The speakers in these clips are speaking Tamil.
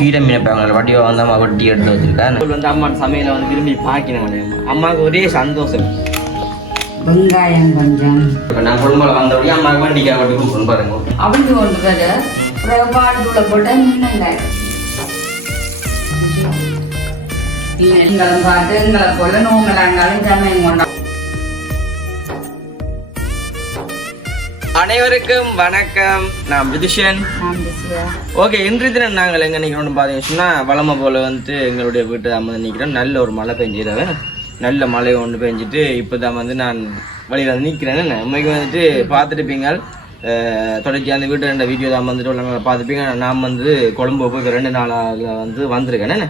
கீரை மீன் வடிவா வந்து அம்மா வட்டி எடுத்து வச்சிருக்கேன். வந்து அம்மா சமையல வந்து விரும்பி பார்க்கணும். அம்மாவுக்கு ஒரே சந்தோஷம். வெங்காயம் கொஞ்சம் நான் குடும்பம் வந்தபடியே அம்மாவுக்கு வண்டிக்காக வட்டி கொடுக்கணும் பாருங்க. அப்படி கொண்டு பாட்டுக்குள்ள போட்ட நீங்களும் பார்த்து எங்களை போல நோங்களாண்டாலும் சமயம் கொண்டா. அனைவருக்கும் வணக்கம். நான் விதுஷன். ஓகே, இன்றைய தினம் நாங்கள் எங்கே நிற்கிறோம்னு பார்த்தீங்கன்னா வளமை போல் வந்துட்டு எங்களுடைய வீட்டு தான் வந்து நிற்கிறோம். நல்ல ஒரு மழை பெஞ்சிடவே நல்ல மழை ஒன்று பெஞ்சிட்டு இப்போ தான் வந்து நான் வழியில் வந்து நிற்கிறேன். உண்மைக்கு வந்துட்டு பார்த்துருப்பீங்க தொடர்ச்சி அந்த வீட்டு ரெண்டு வீடியோ தான் வந்துட்டு பார்த்துப்பீங்க. நான் வந்து கொழும்பு போய் 2 நாளாக வந்து வந்திருக்கேன்.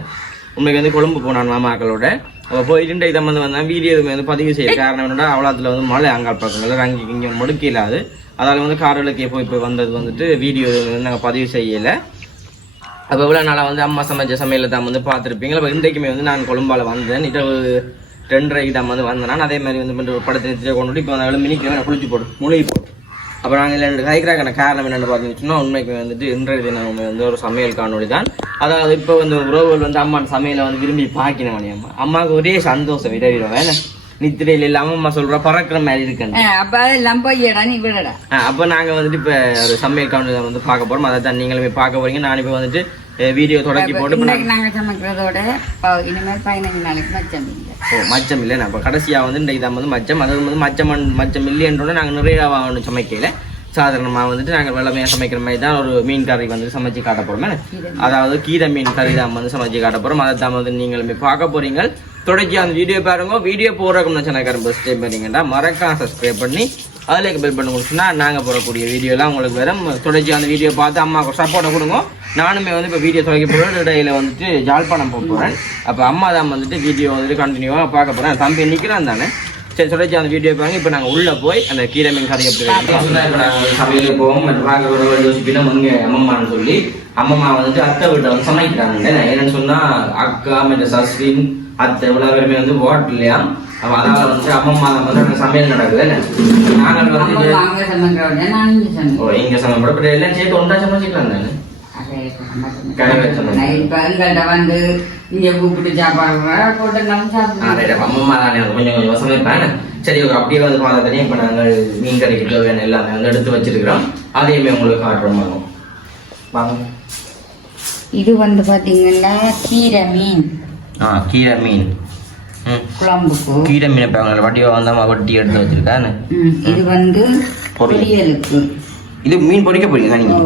உண்மைக்கு வந்து கொழும்பு போனான் மாமாக்களோட. அப்போ போயிட்டு இதை வந்து வீடியோ வந்து பதிவு செய்ய காரணம் என்னன்னா அவ்வளோத்துல வந்து மழை அங்காள் பக்கங்கள் அங்கே இங்கே முடுக்கலாது. அதால் வந்து காரலுக்கு போய் வந்தது வந்துட்டு வீடியோ வந்து நாங்கள் பதிவு செய்யலை. அப்போ இவ்வளோ நாளாக வந்து அம்மா சமைச்ச சமையலை தான் வந்து பார்த்துருப்பீங்களா. அப்போ இன்றைக்குமே வந்து நான் கொழும்பால் வந்தேன். இரவு 2:30 தான் வந்து வந்தேன். அதே மாதிரி வந்து படத்தை கொண்டு இப்போ வந்து மினிக்கிறேன் குளிச்சு போட்டு மூழ்கி போட்டு. அப்புறம் நாங்கள் இல்லை கைக்கிறாங்க காரணம் என்னென்னு பார்த்தீங்கன்னா உண்மைக்கு வந்துட்டு இன்றைய தினம் வந்து ஒரு சமையல் காணொலி தான். அதாவது இப்போ வந்து உறவுகள் வந்து அம்மா சமையலை வந்து விரும்பி பார்க்கணும். அம்மாவுக்கு ஒரே சந்தோஷம் விடவிடும் வேணும் நித்திரையில் இல்லாம அம்மா சொல்ற பறக்கிற மாதிரி இருக்கு. அப்ப நாங்க வந்துட்டு இப்ப ஒரு சமையல் காணொலி வந்து பார்க்க போறோம். அதை தான் நீங்களுமே பார்க்க போறீங்க. நான் இப்ப வந்துட்டு வீடியோ தொடக்கி போட்டு நாங்க சமைக்கிறதோட இனிமேல் 15 நாளைக்கு மச்சம் இல்லை. மச்சம் இல்லை. நான் இப்போ கடைசியா வந்து இன்றைக்கு தான் வந்து மச்சம். அது வந்து மச்சம் இல்லைன்றோட நாங்கள் நிறைய ஒன்றும் சமைக்கல. சாதாரணமாக வந்துட்டு நாங்கள் வெள்ளமையாக சமைக்கிற மாதிரி தான் ஒரு மீன் கறி வந்து சமைச்சு காட்ட போகிறோமே. அதாவது கீரை மீன் கறி தான் வந்து சமைச்சு காட்ட போகிறோம். அதை தான் வந்து நீங்களுமே பார்க்க போறீங்க. தொடர்ச்சி அந்த வீடியோ பாருங்க. வீடியோ போடுறதுக்கு சேனல் ஃபர்ஸ்ட் டைம் பண்ணீங்கன்னா மறக்காம சப்ஸ்கிரைப் பண்ணி அதில் பெல் பண்ணி கொடுத்துன்னா நாங்கள் போடக்கூடிய வீடியோலாம் உங்களுக்கு வரும். தொடர்ச்சி அந்த வீடியோ பார்த்து அம்மாவுக்கு சப்போர்ட்டை கொடுங்க. நானுமே வந்து இப்போ வீடியோ தொடங்கி போகிறேன். இடையில வந்துட்டு ஜாழ்ப்பாணம் போக போகிறேன். அப்போ அம்மா தான் வந்துட்டு வீடியோ வந்துட்டு கண்டினியூவாக பார்க்க போகிறேன். தம்பி நிற்கிறான் தானே. சரி, தொடர்ச்சி அந்த வீடியோ பாருங்க. இப்போ நாங்கள் உள்ளே போய் அந்த கீரை மீன் கறி எப்படி இப்போ நாங்கள் சமையலுக்கு போவோம். பார்க்க யோசிப்பினா இங்கே அம்மம்மான்னு சொல்லி அம்மம்மா வந்துட்டு அத்தை வீட்டை வந்து சமைக்கிறாங்க. என்னன்னு சொன்னால் அக்கா மற்ற சஸ்வின் அத்தை இவ்வளோ பேருமே வந்து ஓட்டு இல்லையா. அப்போ அதனால வந்து அம்மம்மா வந்து அங்கே சமையல் நடக்குது. நாங்கள் வந்து இங்கே சமைப்பட எல்லாம் சேர்த்து ஒன்றா சமைச்சிக்கலாம் தானே. வந்து இங்க கூப்பிட்டு சாப்பாடு போட்டு அம்மம்மா தானே கொஞ்சம் கொஞ்சம் சமைப்பேன். சரி, அப்படியே வந்து பார்த்தா இப்போ நாங்கள் மீன் கறிக்கு தேவையான எல்லாமே வந்து எடுத்து வச்சிருக்கிறோம். அதையுமே உங்களுக்கு காட்டுறோம். வாங்க. இது வந்து பாத்தீங்கன்னா கீரை மீன். கீரை மீன் குழம்புக்கு கீரை மீன் வடிவா வந்து அம்மா வட்டி எடுத்து வச்சிருக்கேன். இது வந்து பொரியலுக்கு. இது மீன் பொரிக்க போறீங்க நீங்க?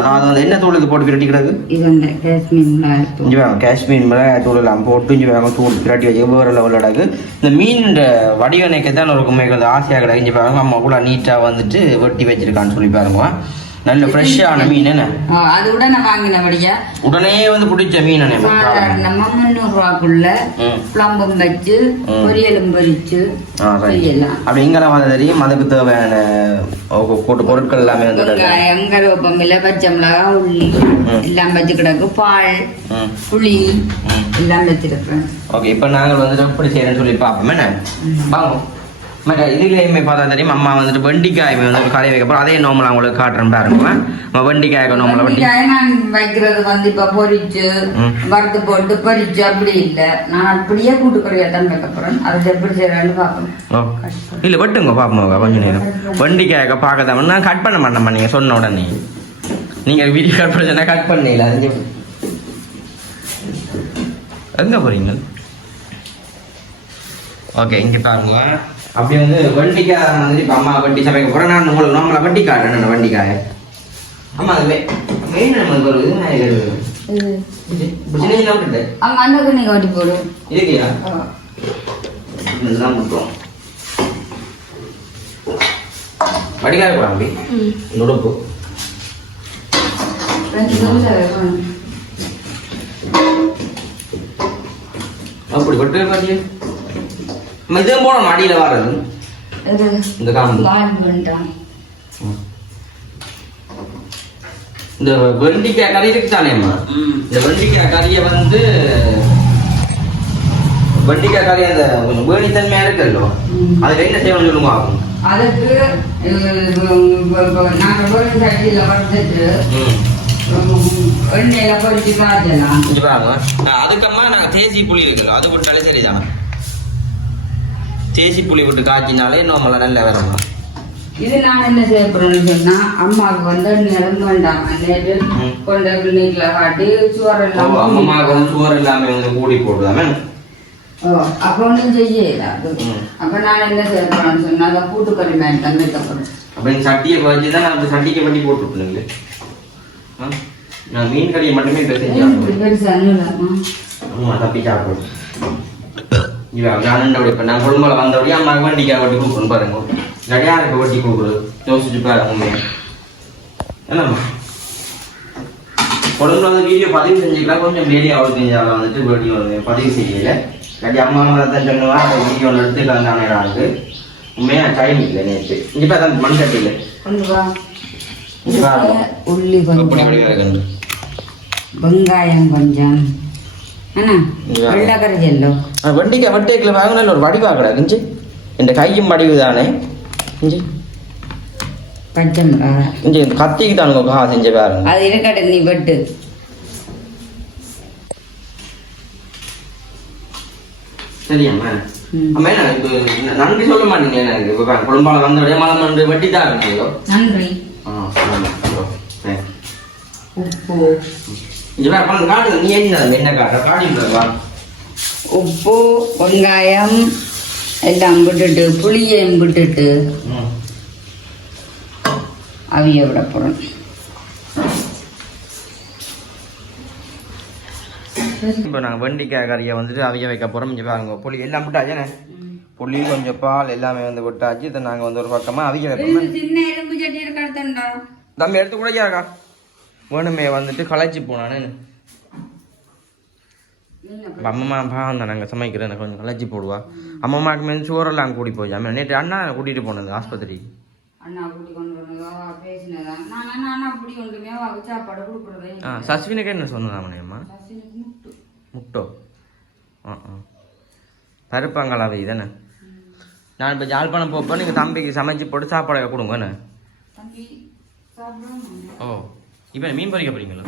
அதாவது என்ன தூள் இது போட்டு பிரட்டி கிடக்கு? இது வந்து காஷ்மீர் காஷ்மீர் மிளகாய் தூள் எல்லாம் போட்டு இஞ்சி வேகம் தூள் பிரட்டி வச்சு வேறு லெவலில் கிடக்கு. இந்த மீன் வடிவனைக்கு தான் ஒரு கும்மைகள் ஆசையாக கிடக்கு. இஞ்சி பாருங்க அம்மா கூட நீட்டாக வந்துட்டு வெட்டி வச்சிருக்கான்னு சொல்லி பாருங்க. நல்ல ஃப்ரெஷ்ஷான மீன். என்ன அது உடனே வாங்கினபடியா உடனே வந்து பிடிச்ச மீன். நம்ம 300 ரூபாக்குள்ள குழம்பும் வச்சு பொரியலும் பொரிச்சு அப்படி இங்கெல்லாம் வந்து தெரியும். அதுக்கு தேவையான பொருட்கள் எல்லாமே வந்து கருவேப்பம் இல்லை, பச்சை மிளகா, உள்ளி எல்லாம் வச்சு கிடக்கு. பால், புளி எல்லாம் வச்சிருக்கேன். ஓகே, இப்போ நாங்கள் வந்துட்டு எப்படி செய்யறேன்னு சொல்லி பார்ப்போம். என்ன வாங்க. மற்ற இதுலேயுமே பார்த்தா தெரியும் அம்மா வந்துட்டு வெண்டிக்காய் வந்து ஒரு கடையை வைக்க போகிறோம். அதே நோம்பலாம் உங்களுக்கு காட்டுறேன் பாருங்க. வெண்டிக்காய்க்கு நோம்பல வெண்டிக்காய் நான் வைக்கிறது வந்து இப்போ பொரிச்சு வறுத்து போட்டு பொரிச்சு அப்படி இல்லை. நான் அப்படியே கூட்டுக்கறியாக தான் வைக்க போகிறேன். அதை எப்படி செய்யறேன்னு பார்க்கணும். இல்லை வெட்டுங்க பார்ப்போம் கொஞ்சம் நேரம். வெண்டிக்காய்க்க பார்க்க தான் நான் கட் பண்ண மாட்டேன். நீங்கள் சொன்ன உடனே நீங்கள் வீடியோ கட் பண்ண சொன்னால் கட் பண்ணல. எங்கே போகிறீங்க? ஓகே, இங்கே பாருங்க. அப்படி வந்து வண்டிக்காய் வந்து இப்போ அம்மா வண்டி சமைக்க போகிறேன். நான் உங்களுக்கு நம்மளை வண்டிக்காய் என்ன வண்டிக்காய் அம்மா அது மெயின் நமக்கு ஒரு சின்ன விட்டுட்டு ஓட்டி போடும் இருக்கியா இதுதான் முட்டோம் வடிக்காய போகிறேன். அப்படி நுடுப்பு அப்படி வெட்டு பாட்டியே இதுவும் போனோம். அடியில் வர்றது இந்த இந்த வெண்டிக்காய் கறி இருக்கு தானேம்மா. இந்த வெண்டிக்காய் கறியை வந்து வெண்டிக்காய் கறி அந்த வேணித்தன்மையா இருக்குல்லோ, அதுக்கு என்ன செய்யணும்னு சொல்லுங்க. ஆகும் அதுக்கு நாங்கள் வேணி சட்டியில் வறுத்துட்டு எண்ணெயில பொரிச்சு காய்ச்சலாம். இங்க பாருங்க. அதுக்கம்மா நாங்கள் தேசி புளி இருக்குல்ல அது விட்டாலே சரிதானே. தேசி புளி விட்டு காய்ச்சினாலே நார்மலாக நல்லா வரணும். இது நான் என்ன செய்ய போறேன்னு சொன்னா அம்மாவுக்கு வந்து நிறம் வேண்டாம் நேற்று கொண்ட நீட்டில் காட்டி சுவரெல்லாம் அம்மாவுக்கு வந்து சுவர் எல்லாமே வந்து கூடி போடுதாமே. அப்போ ஒன்றும் செய்யல அது. அப்போ நான் என்ன செய்ய போறேன்னு சொன்னா அதை கூட்டுக்கறி மேலே தான் வைக்க போறேன். அப்போ இந்த சட்டியை வச்சு தான் நான் சட்டிக்கு பண்ணி போட்டுவிட்டுங்களே. நான் மீன் கறியை மட்டுமே தப்பி சாப்பிடுவேன். நான் குடும்பம் வந்தபடியே அம்மாவுக்கு வண்டிக்காக வட்டி கொடுக்கணும் பாருங்க. நடிகாருக்கு வட்டி கொடுக்குறது யோசிச்சு பாருங்க உண்மையை. என்னம்மா குடும்பம் வந்து வீடியோ பதிவு செஞ்சுக்கலாம். கொஞ்சம் லேடியா அவ்வளோ செஞ்சாலும் வந்துட்டு வீடியோ பதிவு செய்யல. இல்லாட்டி அம்மா தான் சொன்னவா வீடியோ எடுத்துக்கலாம் தானே எனக்கு உண்மையாக டைம் இல்லை நேற்று. இப்போ அதான் மண் கட்டு இல்லை. உள்ளி கொஞ்சம் வெங்காயம் கொஞ்சம் வெள்ளக்கரை செல்லோ வண்டிக்கு வட்டிக்கில் வாங்கினால ஒரு வடிவா கிடக்குஞ்சு. இந்த கையும் வடிவு தானே இஞ்சி பச்சை மிளகாய் இஞ்சி இந்த கத்திக்கு தானுங்க செஞ்ச பாருங்க. அது இருக்கட்ட நீ வெட்டு. சரியாம்மா அம்மா நன்றி சொல்ல மாட்டீங்க. எனக்கு குடும்பம் வந்தோடைய மலம் வெட்டி தான் இருக்கீங்களோ. நன்றி. உப்பு வெங்காயம் எல்லாம் விட்டுட்டு புளியையும் விட்டுட்டு அவிய விட போறோம். இப்போ நாங்கள் வெண்டிக்காய் கறியை வந்துட்டு அவிய வைக்க போகிறோம். இங்கே பாருங்க புளி எல்லாம் விட்டாச்சேண்ணே. புளி கொஞ்சம் பால் எல்லாமே வந்து விட்டாச்சு. இதை நாங்கள் வந்து ஒரு பக்கமாக அவிய வைப்போம். சின்ன எலும்பு சட்டி இருக்கா தம்பி எடுத்து கூட இருக்கா வேணுமே வந்துட்டு களைச்சி போனானு அம்மா பாவம் தான் நாங்கள் சமைக்கிறேன். எனக்கு கொஞ்சம் களைச்சி போடுவா. அம்மாவுக்கு மேலே சோறெல்லாம் கூடி போய் நேற்று அண்ணா கூட்டிகிட்டு போனது ஆஸ்பத்திரிக்கு. சஸ்வினுக்கு என்ன சொன்னதாமண்ணேம்மா முட்டோ பருப்பாங்களாவே தானே. நான் இப்போ ஜாழ்ப்பாணம் போப்போ நீங்கள் தம்பிக்கு சமைச்சு போட்டு சாப்பாடு கொடுங்கண்ணே. ஓ இப்போ மீன் பொறிக்க போறீங்களா?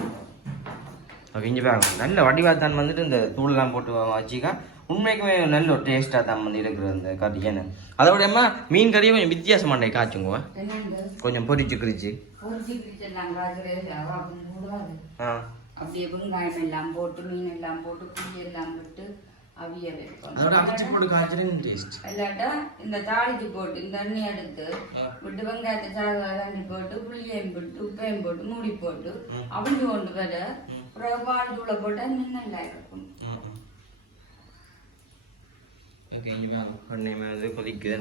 ஓகே இங்கே பாருங்க நல்ல வடிவாத்தான் வந்துட்டு இந்த தூளெல்லாம் போட்டு வச்சிக்கா உண்மைக்குமே நல்ல ஒரு டேஸ்ட்டாக தான் வந்து இருக்கிற அந்த கறி. ஏன்னு அதோடயம்மா மீன் கறியை கொஞ்சம் வித்தியாசமாண்டே காய்ச்சுங்க. கொஞ்சம் பொரிச்சு கிரிச்சு அப்படியே வெங்காயம் எல்லாம் போட்டு மீன் எல்லாம் போட்டு புளி எல்லாம் போட்டு அவியல் இல்லாட்டா இந்த தாளிக்கு போட்டு இந்த தண்ணி எடுத்து விட்டு வெங்காயத்தை சாதாரணி போட்டு புளியையும் போட்டு உப்பையும் போட்டு மூடி போட்டு அவிஞ்சு கொண்டு வர அப்புறம் பால் தூளை போட்டா இன்னும் நல்லா இருக்கும். கொதிக்குது.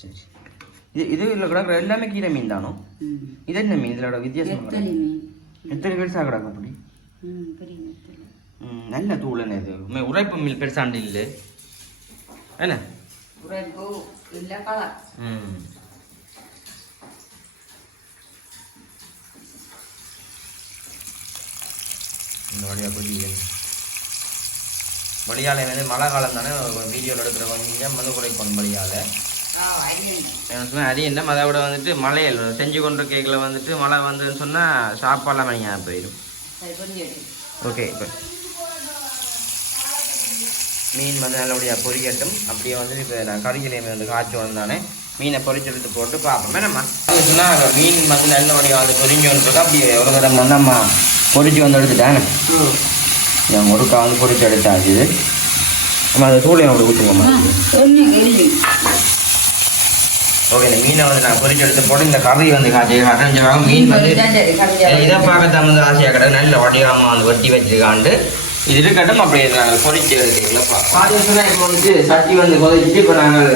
சரி இது இல்லை கிடக்குற எல்லாமே கீரை மீன் தானோ. இது என்ன மீன் இதோட வித்தியாசம்? எத்தனை பெருசா கிடக்கு அப்படி நல்ல தூளன்னு. இது உரைப்பு மீன் பெருசாண்டு இல்லை என்ன உரைப்பு இல்லை கலர். இந்த வழியாக போய் வழியால் வந்து மழை காலம் தானே வீடியோவில் எடுக்கிற கொஞ்சம் வந்து குறைக்கணும் வழியால். அரி என்ன அதை விட வந்துட்டு மழையில் செஞ்சு கொண்டு கேக்கில் வந்துட்டு மழை வந்துன்னு சொன்னால் சாப்பாடெல்லாம் மணியாக போயிடும். ஓகே இப்போ மீன் வந்து நல்லபடியாக பொரிக்கட்டும். அப்படியே வந்து இப்போ நான் கறியிலையுமே வந்து காய்ச்சி வந்தானே மீனை பொரிச்சு எடுத்து போட்டு பார்ப்போம். என்னம்மா சொன்னால் மீன் வந்து நல்லபடியாக வந்து பொரிஞ்சு வந்துருக்கு. அப்படியே ஒரு தடவை வந்து அம்மா பொரிச்சு வந்து எடுத்துட்டானே என் முறுக்கா வந்து பொரிச்சு எடுத்தாச்சு. இது நம்ம அதை தூளையும் அப்படி ஊற்றுங்கம்மா. ஓகே இந்த மீனை வந்து நான் பொரிச்சு எடுத்து போட்டு இந்த கறி வந்து காய்ச்சி மீன் வந்து இதை பார்க்கத்தான் வந்து ஆசையாக கிடக்கு. நல்ல வடிவமாக வந்து வெட்டி வச்சுக்காண்டு இது இருக்கட்டும். அப்படியே நாங்கள் பொரிச்சு எடுத்துக்கலாம். பார்த்தீங்கன்னா இப்போ வந்து சட்டி வந்து கொதிச்சுட்டு இப்போ நாங்கள்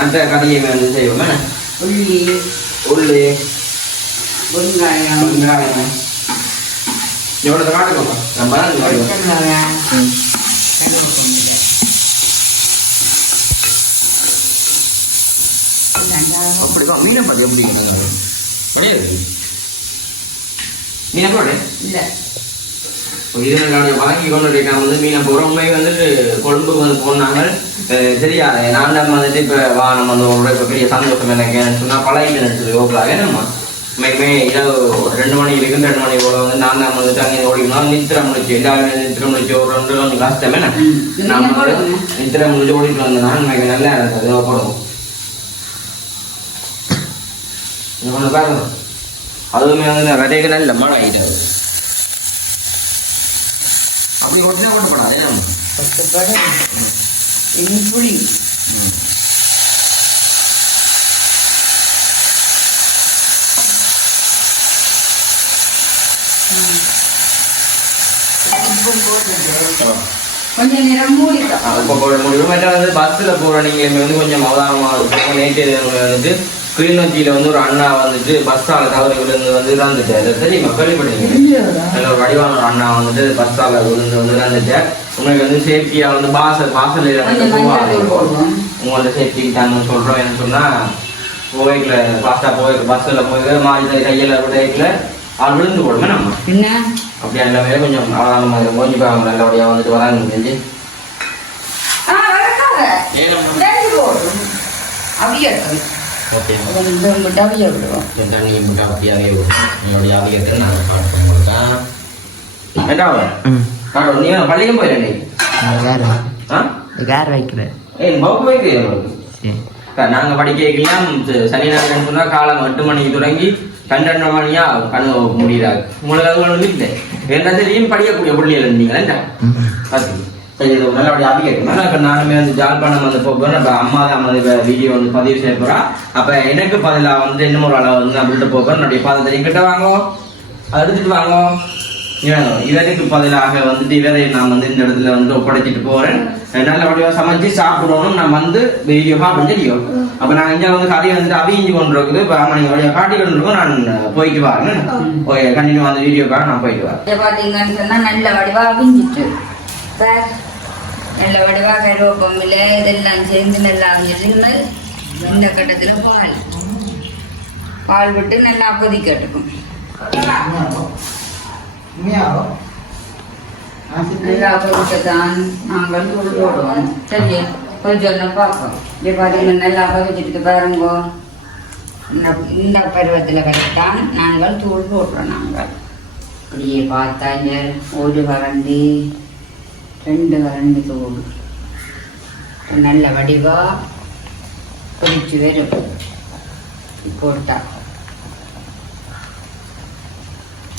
மற்ற கறியை வந்து செய்வோம். உள்ளி வெங்காயம் எவ்வளோ காட்டுக்கோப்பா நம்ம அப்படிதான் மீனை பார்த்து எப்படி கிடையாது மீனை போடு இல்லை இதனால வாங்கி கொண்டு இருக்காம வந்து மீனை போகிறோம். உண்மை வந்துட்டு கொழும்புக்கு வந்து போனாங்க சரியா. நான் நம்ம வந்துட்டு இப்போ நம்ம வந்து ஒரு இப்போ பெரிய சந்தோஷம் எனக்கு சொன்னால் பழகிட்டு சொல்லி ஓகே நம்ம உண்மைக்குமே இரவு 2 மணி இருக்கு. 2 மணி போல வந்து நான் நம்ம வந்துட்டு அங்கே ஓடிக்கணும். நித்திரை முடிச்சு எல்லாருமே நித்திரை முடிச்சு ஒரு 2 கொஞ்சம் கஷ்டமே நம்ம வந்து நித்திரை முடிச்சு ஓடிட்டு வந்தேன்னா எனக்கு நல்லா இருந்தது போடுவோம். ஒன்று பாருங்க அதுவுமே வந்து விதைகள் நல்ல மழை ஆகிட்டாரு. அப்படி ஒட்டே கொண்டுப்படாது புளி கொஞ்சம் நேரம் மூடிடும். வந்து பஸ்ஸில் போகிற நீங்கள் வந்து கொஞ்சம் அவதானமாக இருக்கும். நேற்று வந்து கிளிநொச்சியில் வந்து ஒரு அண்ணா வந்துட்டு பஸ்ஸால் தவறி விழுந்து வந்து இறந்துட்டாரு. தெரியுமா கேள்விப்பட்டீங்க? நல்ல ஒரு வடிவான ஒரு அண்ணா வந்துட்டு பஸ்ஸால் விழுந்து வந்து இறந்துட்டார். உங்களுக்கு வந்து சேஃப்டியாக வந்து வாசலில் வந்து உங்களோட சேஃப்டிக்கு தாங்கன்னு சொல்கிறோம். என்ன சொன்னால் போய்க்கல ஃபாஸ்ட்டாக போய் பஸ்ஸில் போய் மாறி கையில் விடையில அது விழுந்து போடுமே நம்ம என்ன அப்படியே எல்லாமே கொஞ்சம் அவதானமாக இருக்கும். கொஞ்சம் அவங்க நல்லபடியாக வந்துட்டு வராங்க செஞ்சு அப்படியே ஓகே டபியா விடுவோம். தண்ணி அப்படியாவே என்னுடைய ஆவியத்தை நாங்கள் பார்ப்போம். நீ பள்ளிக்கும் போயிடேன் வைக்கிறேன் நாங்கள் படிக்கலாம். சனி ஞாயிறு சொன்னால் காலம் 8 மணிக்கு தொடங்கி 12 மணியா கண்ணு முடிகிறாங்க. உங்களுக்கு அது ஒன்று இல்லை என்ன தெரியும் படிக்கக்கூடிய பிள்ளைகள் இருந்தீங்களா சரி. இது நல்லபடியாக ஆவிக்கணும். இப்போ நானுமே வந்து ஜாழ்ப்பாணம் வந்து போகிறேன். இப்போ அம்மா தான் வந்து வீடியோ வந்து பதிவு செய்ய போகிறா. அப்போ எனக்கு பதிலாக வந்து இன்னும் ஒரு அளவு வந்து நான் விட்டு போகிறேன். என்னுடைய பாதத்தை கிட்ட வாங்கோ அதை எடுத்துட்டு வாங்கோ. இவருக்கு பதிலாக வந்துட்டு இவரை நான் வந்து இந்த இடத்துல வந்து ஒப்படைச்சிட்டு போறேன். நல்லபடியாக சமைச்சு சாப்பிடணும். நான் வந்து வீடியோ பார்ப்பேன் தெரியும். அப்ப நாங்க இங்க வந்து கறி வந்துட்டு அவிஞ்சு கொண்டு இருக்குது. இப்போ ஆமா நீங்க வழியாக காட்டி கொண்டு இருக்கோம். நான் போயிட்டு வரேன். ஓகே கண்டினியூ அந்த வீடியோக்காக நான் போயிட்டு வரேன். பாத்தீங்கன்னு சொன்னா நல்ல வடிவா அவிஞ்சிட்டு நல்ல வடிவா கருவேப்பமில்ல இதெல்லாம் சேர்ந்து நல்லா அவிஞ்சிட்டு இந்த கட்டத்துல பால் விட்டு நல்லா கொதிக்கட்டுக்கும். நல்லா கொதிக்கத்தான் நாங்கள் தூள் போடுவோம். சரி கொஞ்சம் பார்ப்போம். இப்படி பார்த்தீங்கன்னா நல்லா கொதிச்சுட்டு பாருங்கோ. இந்த பருவத்தில் கரெக்டான் நாங்கள் தூள் போடுறோம். நாங்கள் இப்படியே பார்த்தாங்க 1 கரண்டி 2 கரண்டி தூள் நல்ல வடிவா கொதிச்சு வரும். போட்டா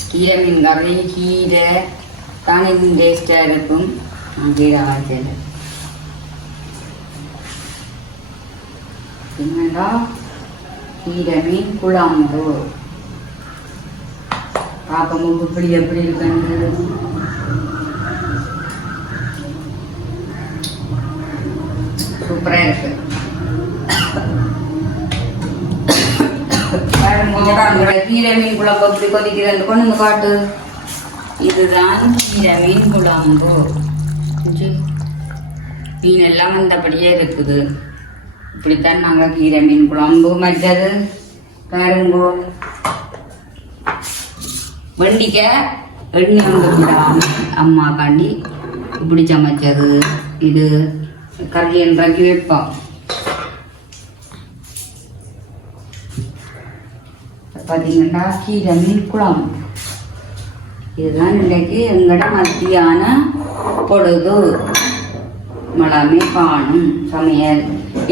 கீரை மீன் கறி கீரை தானே டேஸ்டாக இருக்கும். கீரை வாய்ச்சல் என்னடா கீரை மீன் குழம்பு பார்க்கும்போது இப்படி எப்படி இருக்குன்னு சூப்பராக இருக்கு. கீரை மீன் குழம்பு அப்படி கொதிக்கிறது கொண்டு காட்டு. இதுதான் கீரை மீன் குழம்பு. மீன் எல்லாம் வந்தபடியே இருக்குது. இப்படித்தான் நாங்கள் கீரை மீன் குழம்பு. மற்றது பாருங்கோ வெண்டிக்காய் எண்ணெய் வந்து அம்மா காண்டி இப்படி சமைச்சது. இது கறி என்றாக்கி வைப்போம். பார்த்தீங்கன்னா கீரை மீன் குழம்பு. இதுதான் இன்றைக்கு எங்கட மத்தியான பொழுது மழமே காணும் சமையல்.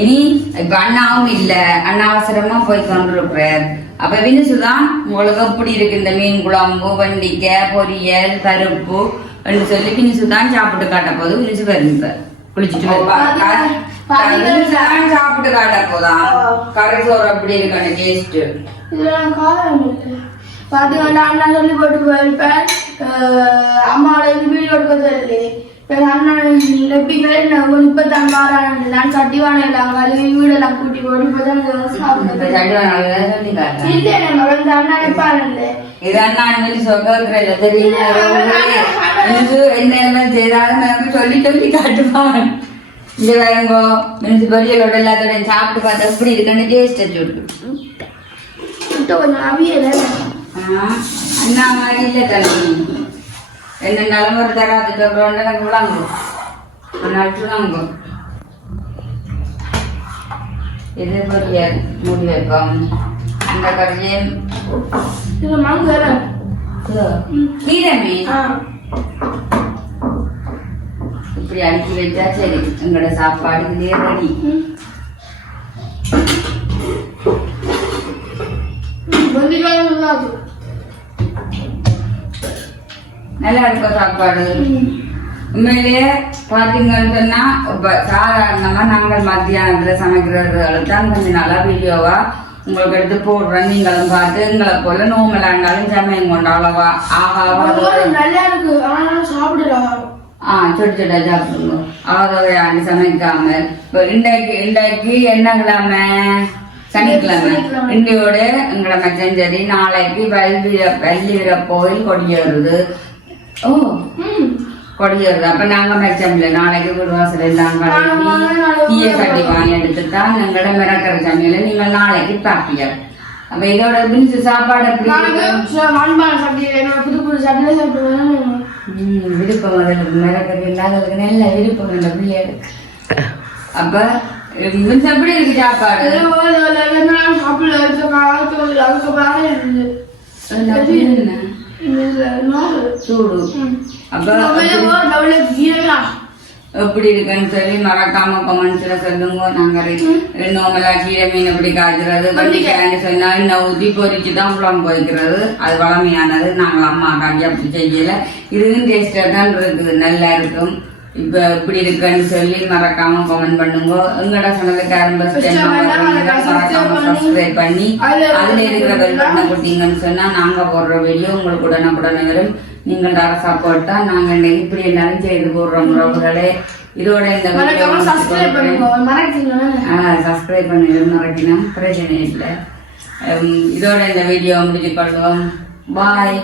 இனி இப்ப அண்ணாவும் இல்லை, அண்ணா அவசரமா போய் கொண்டிருக்கிறார். அப்ப வினுசுதான் உங்களுக்கு எப்படி இருக்கு இந்த மீன் குழம்பு வெண்டிக்காய் பொரியல் பருப்பு என்று சொல்லி வினுசுதான் சாப்பிட்டு காட்ட போது. வினுசு வருங்க குளிச்சுட்டு சாப்பிட்டு காட்ட போதான். கரை சோறு அப்படி இருக்கான டேஸ்ட். பாத்தீங்கன்னா அண்ணா சொல்லி போட்டு போயிருப்பேன். அம்மாவோட வீடு கொடுக்க சொல்லி அண்ணன் எப்படி இப்பதான் மாறானு நான் சட்டிவான எல்லாம் கழுவி வீடெல்லாம் கூட்டி போட்டு இப்பதான் அண்ணா நிப்பாரு. இது அண்ணா சொல்ல தெரியல என்ன செய்தாலும் சொல்லி சொல்லி காட்டுவான். இந்த வேறங்கோ மினிச்சு பொரியலோட எல்லாத்தோட சாப்பிட்டு பார்த்தா எப்படி இருக்குன்னு டேஸ்ட் வச்சு கொஞ்சம் அவியல அண்ணா மாதிரி இல்லை தண்ணி என்னென்னாலும் ஒரு தராதுக்கு அப்புறம் எனக்கு விளங்கும் ஆனால் விளங்கும் இது பெரிய மூடி வைப்போம் இந்த கறியை இது மாங்கரை கீரை மீன் இப்படி அடுக்கி வச்சா சரி எங்களோட சாப்பாடு இதுலயே ரெடி நல்லா இருக்கும் சாப்பாடு உண்மையிலேயே பாத்தீங்கன்னு சொன்னா இப்ப சாதாரணமா நாங்கள் மத்தியானத்துல சமைக்கிறது தான் கொஞ்சம் நல்லா வீடியோவா உங்களுக்கு எடுத்து போடுறேன் நீங்களும் பார்த்து எங்களை போல நோமலா இருந்தாலும் சமையல் கொண்டு அவ்வளவா நல்லா இருக்கு ஆனாலும் சாப்பிடலாம் சுட சாப்பிடுங்க அவ்வளோ சமைக்காம இப்போ இன்றைக்கு என்ன கிழமை சனிக்கிழமை இன்றையோட எங்களை மெச்சஞ்சரி நாளைக்கு வள்ளிவீர கோயில் கொடியேறுது ஓ கொடியேறுது அப்ப நாங்க மெச்சம்ல நாளைக்கு குருவாசல் எல்லாம் கழுவி தீய கட்டி வாங்கி எடுத்துதான் எங்களோட மிரட்டற சமையல நீங்கள் நாளைக்கு பாப்பியா அப்ப இதோட பிரிஞ்சு சாப்பாடு விருப்பம் அதில் மிரட்டல் இல்லாததுக்கு நல்ல விருப்பம் இல்லை பிள்ளைகளுக்கு அப்ப எப்படி இருக்கு சாப்பாடு சூடு அப்ப எப்படி இருக்குன்னு சொல்லி மறக்காம கமெண்ட்ஸ்ல சொல்லுங்க. நாங்க நோமலா கீரை மீன் எப்படி காய்ச்சறது கண்டிக்கான்னு சொன்னா இன்னும் ஊத்தி பொறிச்சுதான் குழம்பு வைக்கிறது. அது வளமையானது. நாங்க அம்மா காண்டி அப்படி செய்யல. இதுவும் டேஸ்டா தான் இருக்குது, நல்லா இருக்கும். இப்ப எப்படி இருக்குன்னு சொல்லி மறக்காம கமெண்ட் பண்ணுங்க. எங்கட சொன்னதுக்கு மறக்காம சப்ஸ்கிரைப் பண்ணி அதுல இருக்கிற பெல் பட்டனை கொடுத்தீங்கன்னு சொன்னா நாங்க போடுற வீடியோ உங்களுக்கு உடனுக்குடனே வரும். நீங்கள் சப்போர்ட் தான் நாங்க இப்படி எல்லாரும் செய்து போடுறோம் உறவுகளே. இதோட இந்த சப்ஸ்கிரைப் பண்ணி மறக்கணும், பிரச்சனை இல்லை. இதோட இந்த வீடியோ முடிச்சு கொள்வோம். பாய்.